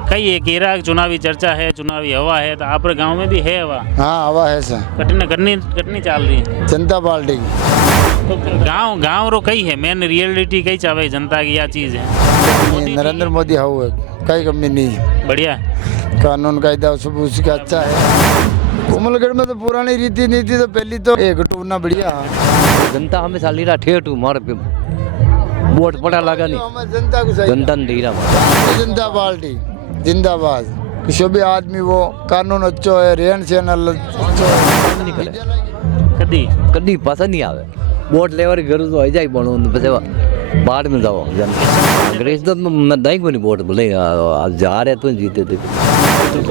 कई एक केरा चुनावी चर्चा है, चुनावी हवा है, तो आप गांव में भी है हवा? हाँ हवा है सर। कटनी चाल रही है जनता पार्टी की। तो गांव रो कई है मेन रियलिटी कई चावे जनता की या चीज है? नरेंद्र मोदी हाउ है, कई कमी नहीं है। बढ़िया कानून कायदा सब उसका अच्छा है। कोमलगढ़ में तो पुरानी रीति नीति तो पहली तो एक टूरना बढ़िया। जनता हमेशा लीरा ठेठ मार पे वोट पड़ा लगा नहीं, जनता को सही जनता ने लीरा जनता पार्टी जिंदाबाद। किसी भी आदमी वो कानून अच्छो है, रहन सहन अच्छो है। कदी कदी पसंद नहीं आवे वोट लेवर जरूर तो हो जाए बनो पछे बाद में जाओ अंग्रेज तो मैं दाई को नहीं वोट बोले जा रहे तो जीते थे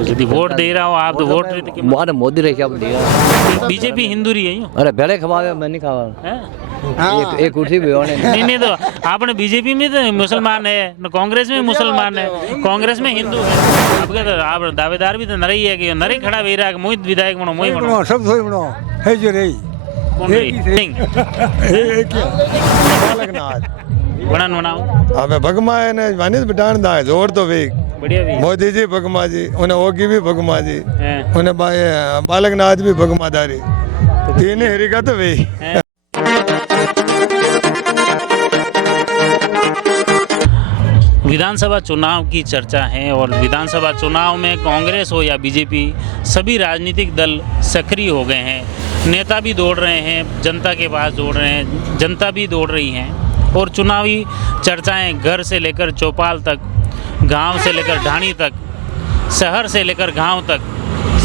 यदि वोट दे रहा हो आप तो वोट मारे मोदी रहे क्या दिया बीजेपी हिंदू रही है यूं? अरे पहले खवावे मैं नहीं खावा हैं? एक कुर्सी भी होने नहीं तो आपने बीजेपी में तो मुसलमान है, कांग्रेस में मुसलमान है, कांग्रेस में हिंदू है। अब क्या तो आप दावेदार भी तो नरई है कि नरई खड़ा भी रहा मोहित विधायक बनो मोहित बनो सब सोई बनो है जो रही कौन रही सिंह बनन बनाओ हमें भगमा है ने वानिस बिटान दा है जोर तो वे बढ़िया भी मोदी जी भगमा जी उन्हें ओगी भी भगमा जी हैं। उन्हें बालकनाथ भी भगमादारी तीन हेरी का तो वे विधानसभा चुनाव की चर्चा है और विधानसभा चुनाव में कांग्रेस हो या बीजेपी सभी राजनीतिक दल सक्रिय हो गए हैं। नेता भी दौड़ रहे हैं, जनता के पास दौड़ रहे हैं, जनता भी दौड़ रही हैं और चुनावी चर्चाएं घर से लेकर चौपाल तक, गांव से लेकर ढाणी तक, शहर से लेकर गांव तक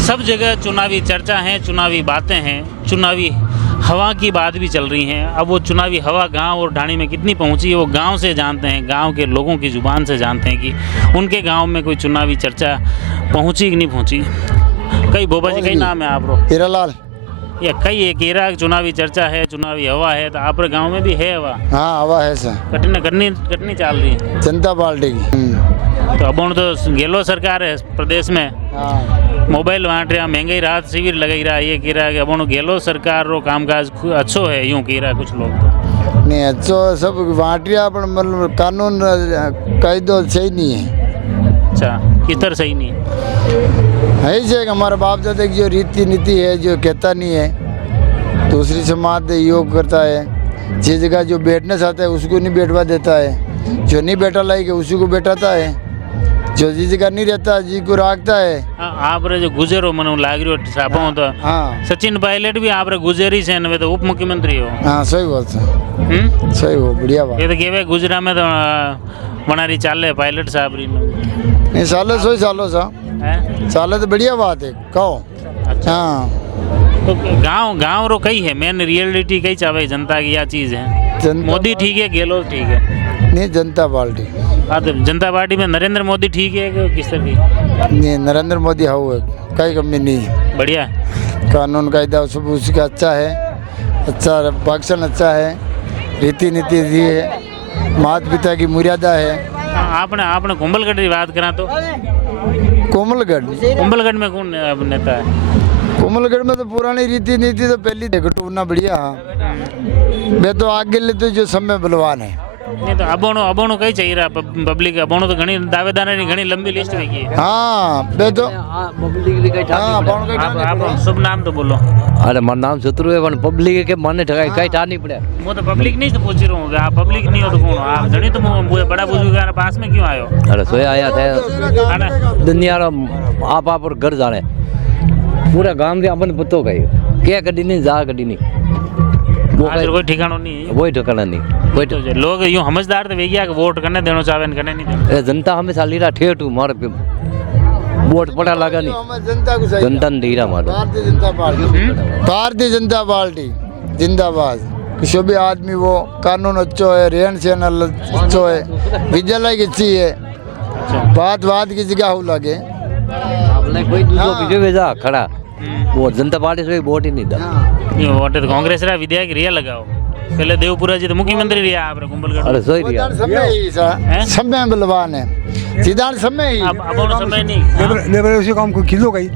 सब जगह चुनावी चर्चा है, चुनावी बातें हैं, चुनावी हवा की बात भी चल रही हैं। अब वो चुनावी हवा गांव और ढाणी में कितनी पहुंची है वो गांव से जानते हैं, गांव के लोगों की ज़ुबान से जानते हैं कि उनके गांव में कोई चुनावी चर्चा पहुंची कि नहीं पहुंची। कई बोबा जी कई नाम है आप रो हीरालाल। या कई एक केरा चुनावी चर्चा है, चुनावी हवा है, तो आप गांव में भी है हवा? हाँ हवा है सर। कटनी चाल रही है जनता पार्टी की। तो अब तो गहलोत सरकार है प्रदेश में, मोबाइल बांट रहा, महंगाई राहत शिविर लगाई रहा, ये कह रहा है कि अब गहलोत सरकार रो कामकाज अच्छो है यूं कह रहा कुछ लोग तो। नहीं अच्छो सब बांट रहा पर मतलब कानून कायदो सही नहीं है। अच्छा किस तरह सही नहीं है? है ही कि हमारा बाप दादा की जो रीति नीति है जो कहता नहीं है, दूसरी समाज योग करता है, जिस जगह जो बैठना चाहता है उसको नहीं बैठवा देता है, जो नहीं बैठा लाएगा उसी को बैठाता है, जो जिस जगह नहीं रहता जी को राखता है। आप रे जो गुजरो मनु लाग रही हो सापो तो हाँ सचिन पायलट भी आप रे गुजरी से न तो उप मुख्यमंत्री हो। हाँ सही बात है, सही हो बढ़िया बात। ये तो केवे गुजरा में तो बनारी चाले पायलट साहब री नहीं सालों सो सालों सा हैं? सालों तो बढ़िया बात है कहो। अच्छा हाँ तो गांव रो कई है मेन रियलिटी कई चावे जनता की या चीज है? मोदी ठीक है, गहलोत ठीक है? नहीं जनता पार्टी। हाँ तो जनता पार्टी में नरेंद्र मोदी ठीक है कि किस तरह की? नहीं नरेंद्र मोदी हाउ है, कई कमी नहीं है। बढ़िया कानून कायदा सब उसका अच्छा है, अच्छा भाषण अच्छा है, रीति नीति दी है, माता पिता की मर्यादा है। आपने कुंभलगढ़ की बात करा तो कुंभलगढ़ में कौन नेता है? कोमलगढ़ में तो पुरानी रीति नीति तो पहली टूरना बढ़िया। मैं तो आगे ले तो जो समय बलवान है। नहीं तो अबोनो कई चाहिए रहा पब्लिक अबोनो तो घनी दावेदार ने घनी लंबी लिस्ट देखी है। हाँ मैं तो आप शुभ नाम तो बोलो। अरे मारा नाम शत्रु है वन पब्लिक के माने ठगाई कई ठा नहीं पड़े। वो तो पब्लिक नहीं तो पूछ रहा हूँ, आप पब्लिक नहीं हो तो कौन हो आप? जनी तो बड़ा बुजुर्ग के पास में क्यों आयो? अरे सोया आया थे दुनिया आप और घर जाने पूरा गांव के अपन पतो गई क्या गड्डी नहीं जा गड्डी नहीं कोई ठिकाना नहीं है, वही ठिकाना नहीं कोई तो लोग यूं समझदार तो वेगिया कि वोट करने देना चाहे करने नहीं देना। जनता हमेशा लीरा ठेठ मार पे वोट पड़ा लगा नहीं, जनता ने लीरा मार। भारतीय जनता पार्टी जिंदाबाद। किसी भी आदमी वो कानून अच्छो है, रहन सहन अच्छो है, विद्यालय की अच्छी है, बात की जगह हो लगे आपने कोई दूसरा पीछे भेजा खड़ा वो जनता पार्टी से वोट ही नहीं था। वोट तो कांग्रेस रा विधायक रिया लगाओ, पहले देवपुरा जी तो मुख्यमंत्री रिया आप कुंभलगढ़। अरे सही रिया समय बलवान है सीधान समय ही अब समय नहीं लेबर उसी काम को किलो गई,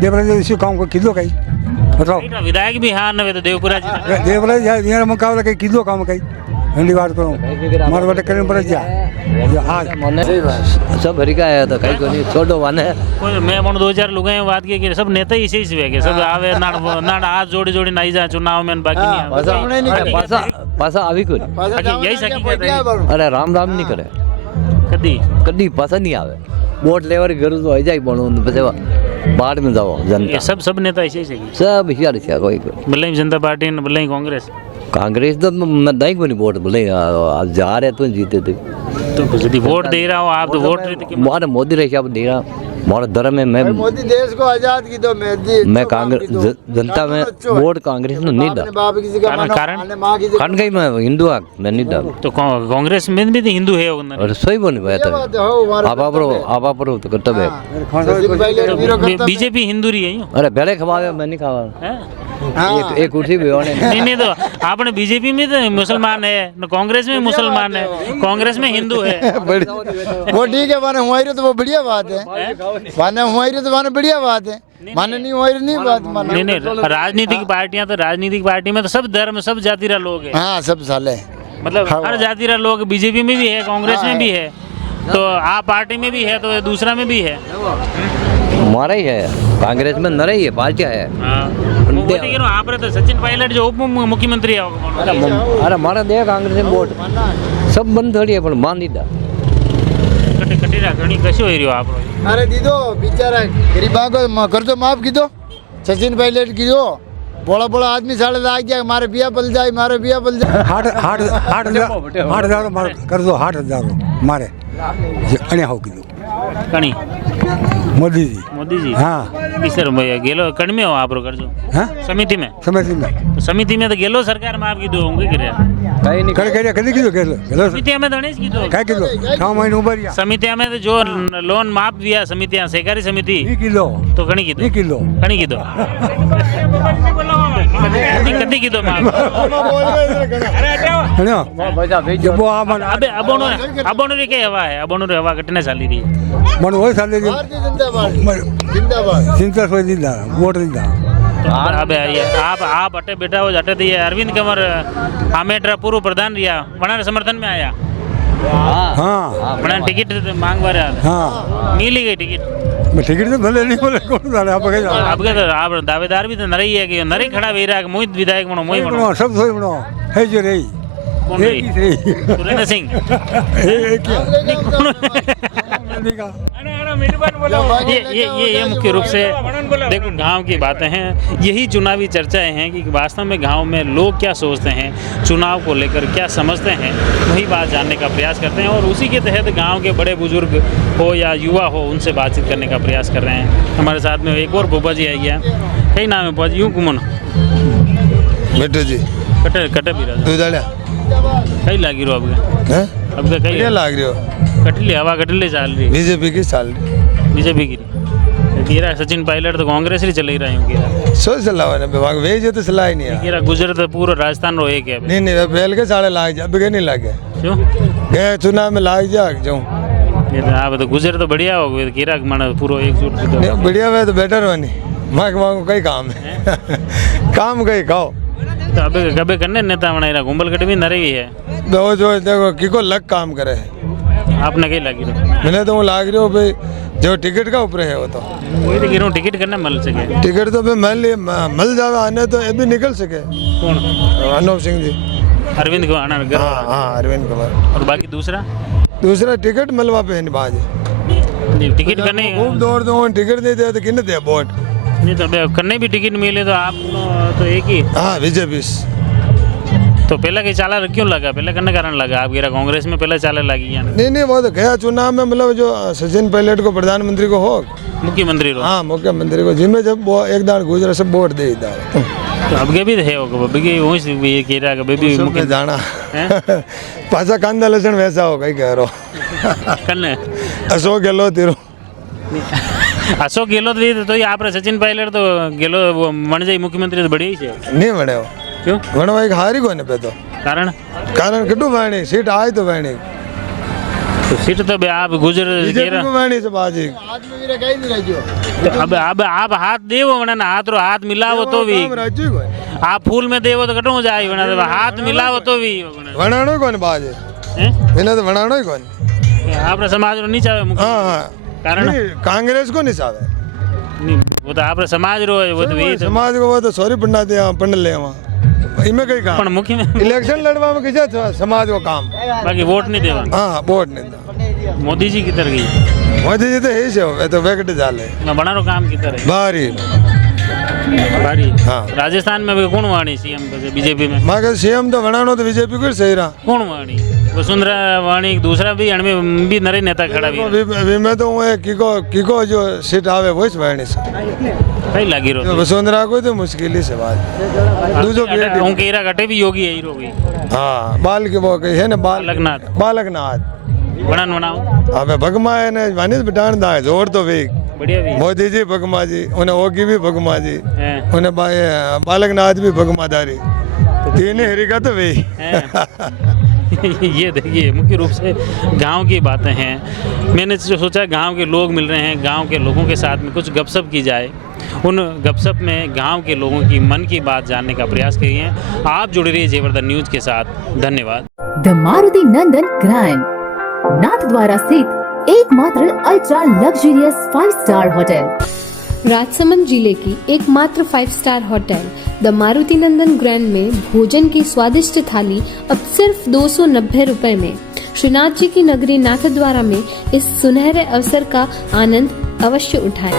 लेबर उसी काम को किलो गई बताओ। विधायक भी हाँ न तो देवपुरा जी देवराज यार मुकाबला कई किलो काम कई हिंदी बात करूँ मारे बेटे करने पड़े क्या हाँ सब हरिका है तो कहीं को नहीं छोड़ो वाने कोई मैं मन 2000 लोग हैं बात की कि सब नेता ही इसे ही के सब आवे ना हाथ जोड़ी जोड़ी नहीं जा चुनाव में बाकी नहीं आवे। पासा पासा अभी को बाकी यही सकी कहते हैं अरे राम राम नहीं करे कदी कभी पासा नहीं आवे वोट लेवर जरूर तो हो जाए बनू પછી बाढ़ में जाओ ये जनता सब नेता ऐसे ही सकी सब हियार છે કોઈ भले ही जनता पार्टी ने भले ही कांग्रेस कांग्रेस तो मैं नहीं कोई वोट बोले आज जा रहे तो जीते थे तो यदि वोट दे रहा हो आप तो वोट मारे मोदी रहे अब दे रहा मारा धर्म है मैं मोदी देश को आजाद की दो मैं कांग्रेस जनता में वोट कांग्रेस ने नहीं डाल बाप किसी का कारण- मानो, कारण? आने माँ की खान गई मैं हिंदू आ मैं नहीं डाल तो कांग्रेस में भी तो हिंदू है उधर। और सही बोली भाई ये बात है, हो, हमारे आप तो कर्तव्य है सचिन पायलट वीरो करता है। बीजेपी हिंदू रही है यूं? अरे पहले खवावे मैं नहीं खावा हैं? एक कुर्सी भी होने नहीं नहीं तो आपने बीजेपी में तो मुसलमान है न कांग्रेस में मुसलमान है कांग्रेस में हिंदू है वो ठीक है माने हुआ तो वो बढ़िया बात है माने हुआ तो माने बढ़िया बात है माने नहीं हुआ नहीं बात माने नहीं नहीं राजनीतिक पार्टियां तो राजनीतिक पार्टी में तो सब धर्म सब जाति रा लोग है हाँ सब साले मतलब हर जाति रा लोग बीजेपी में भी है कांग्रेस में भी है तो आप पार्टी में भी है तो दूसरा में भी है। हमारा ही है कांग्रेस में न रही है पार्टियां है वो बोलते कि ना आप रे तो सचिन पायलट जो उप मुख्यमंत्री है अरे मारा दे कांग्रेस में वोट सब बंद थोड़ी है पर मान दीदा कटीरा घणी कशो होई रह्यो आप अरे दीदो बिचारा गरीबा को कर्जो माफ की दो सचिन पायलट की दो बोला बोला आदमी साढ़े आ गया मारे बिया पल जाए मारे बिया पल जाए 8,000 मार कर दो 8,000 मारे अन्या हो कीधું कणी मोदी जी मोदी जी हाँ किसर भैया गेलो कणमे हो आप रो करजो हाँ समिति में समझ में तो समिति में तो गेलो सरकार माफ की दो होंगे करे कहीं नहीं करे कदी कीधું કે समिति में तो नहीं की दो काय कीधું 6 महीने ऊपर या समिति में तो जो लोन माफ दिया समितियां सहकारी समिति 2 किलो तो कणी की दो 2 किलो कणी की दो कदी की दो माफ अन्या जब वो आमन अबे अबोनो रे के हवा है अबोनो रे हवा कटने चाली रही मन वो साले भारतीय जनता पार्टी जिंदाबाद चिंता सोई दीदा वोट दीदा अबे ये आप अटे बैठा हो अटे दिए अरविंद कंवर आमेट्रा पूर्व प्रधान रिया वना समर्थन में आया हाँ वना टिकट मांग बारे हाँ मिली गई टिकट मैं टिकट तो भले नहीं बोले कौन जाने आप कहे आपके तो आप दावेदार भी तो नरई है कि नरई खड़ा वे रहा मोहित विधायक बनो मोहित बनो सब सोई बनो है जो रही कौन रही एक ही रही सुरेंद्र सिंह एक ये मुख्य रूप से देखो गांव की बातें हैं यही चुनावी चर्चाएं हैं कि वास्तव में गांव में लोग क्या सोचते हैं चुनाव को लेकर क्या समझते हैं वही बात जानने का प्रयास करते हैं और उसी के तहत गांव के बड़े बुजुर्ग हो या युवा हो उनसे बातचीत करने का प्रयास कर रहे हैं। हमारे साथ में एक और बुब्बा जी आई है कई नाम है बुब्बा जी यूँ कुमन मिट्टू जी कटे कटे भी रहा तू दाड़ा कई लागी रो आपके हैं अब कई बढ़िया लाग रही हो कटली हवा कटली चाल रही बीजेपी की साल बीजेपी की कीरा सचिन पायलट तो कांग्रेस ही चल ही रही हूँ कीरा सोच सलाह ने विभाग वे जो तो सलाह ही नहीं है कीरा गुजर तो पूरा राजस्थान रो एक है नहीं नहीं पहल के साढ़े लाग जा अभी के नहीं लागे क्यों गए चुनाव में लाग जा जाऊं ये तो आप तो गुजर तो बढ़िया हो गए कीरा मन पूरा एकजुट से नहीं, बढ़िया वे तो बेटर हो नहीं माँ के माँ को कई काम है काम कई खाओ तो अबे कबे करने नेता बनाई गुम्बल कट भी नरे ही है दो जो देखो किको लग काम करे आपने कहीं लगी रहो मैंने तो वो लाग रही हो भाई जो टिकट का ऊपर है वो तो वही तो गिरो टिकट करने मिल सके टिकट तो भाई मिल जावे आने तो ये भी निकल सके कौन अनूप सिंह जी अरविंद को आना हाँ हाँ अरविंद कुमार और बाकी दूसरा दूसरा टिकट मिलवा पे नहीं बाजी टिकट करने खूब दौड़ दो टिकट नहीं दे तो किन्ने दे वोट नहीं तो अबे करने भी टिकट मिले तो आप तो एक ही हाँ बीजेपी तो पहले कहीं चाला क्यों लगा पहले करने कारण लगा आप गिरा कांग्रेस में पहले चाला लगी या नहीं नहीं वो तो गया चुनाव में मतलब जो सचिन पायलट को प्रधानमंत्री को हो मुख्यमंत्री रो हाँ मुख्यमंत्री को जिम्मे जब वो एक दान गुजरा सब वोट दे दार तो अब के भी है वो अब के वही से ये कह रहा कि बेबी सब में जाना पासा कांदा लसन वैसा हो गई कह रहा करने अशोक गहलोत तेरो अशोक गहलोत भी तो ये आप रे सचिन पायलट तो गहलोत वो मन जाई मुख्यमंत्री तो बढ़िया ही है नहीं बने हो क्यों वणवा एक हारी कोने पे तो कारण कारण किटू वाणी सीट आए तो वाणी तो सीट तो बे आप गुजर कह बीजेपी रहा को वाणी से बाजी आदमी मेरा कहीं नहीं रह तो अब आप हाथ देवो वना हाथ रो हाथ मिलावो तो भी काम राज्य को है आप फूल में देवो तो कटो जाए वना तो हाथ मिलावो तो भी वणाणो कोन बाजे इन्हें तो वणाणो ही कोन आपरे समाज रो नहीं चाहे मुख्य हाँ हाँ कारण नहीं, कांग्रेस को नहीं चाहे नहीं, वो तो आपरे समाज रो है वो तो वही तो समाज को वो तो सॉरी पढ़ना दिया पढ़ ले वहाँ इनमें कई काम पण मुख्य में इलेक्शन लड़वा में किसी समाज को काम बाकी वोट नहीं देवा हाँ वोट नहीं था मोदी जी किधर गई मोदी जी तो यही से हो तो वेकट जाले मैं बना रो काम किधर है बारी बारी हाँ राजस्थान में भी कौन वाणी सीएम बीजेपी में माँ के सीएम तो बनानो तो बीजेपी को सही रहा कौन वाणी वसुंधरा वाणी दूसरा भी अणमें भी नरे नेता खड़ा भी अभी मैं तो वो किको जो सीट आवे वो इस वाणी से कई लगी रो वसुंधरा को तो मुश्किल ही से बात दूसरो ओंकेरा घटे भी योगी है रोगी हाँ बाल के वो है ना बालकनाथ बालकनाथ बनान बनाओ अबे भगमा है ने वानी बिटान दा है जोर तो भी बढ़िया भी मोदी जी भगमा जी उन्हें ओगी भी भगमा जी है उन्हें बालकनाथ भी भगमादारी तीन हेरी का तो वे ये देखिए मुख्य रूप से गांव की बातें हैं। मैंने सोचा गांव के लोग मिल रहे हैं, गांव के लोगों के साथ में कुछ गपशप की जाए। उन गपशप में गांव के लोगों की मन की बात जानने का प्रयास करिए। आप जुड़े रहिए जयवर्धन न्यूज के साथ। धन्यवाद। The Maruti Nandan grand Nathdwara स्थित एकमात्र ultra luxurious 5 star hotel, Rajsamand जिले की एकमात्र 5 star hotel the Maruti Nandan grand में भोजन की स्वादिष्ट थाली अब सिर्फ 290 रुपए में। श्रीनाथ जी की नगरी नाथद्वारा में इस सुनहरे अवसर का आनंद अवश्य उठाएं।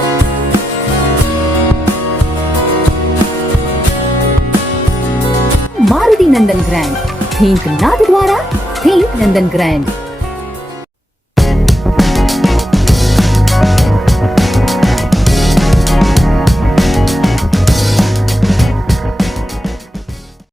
मारुति नंदन ग्रैंड, थिंक नाथद्वारा, थिंक नंदन ग्रैंड।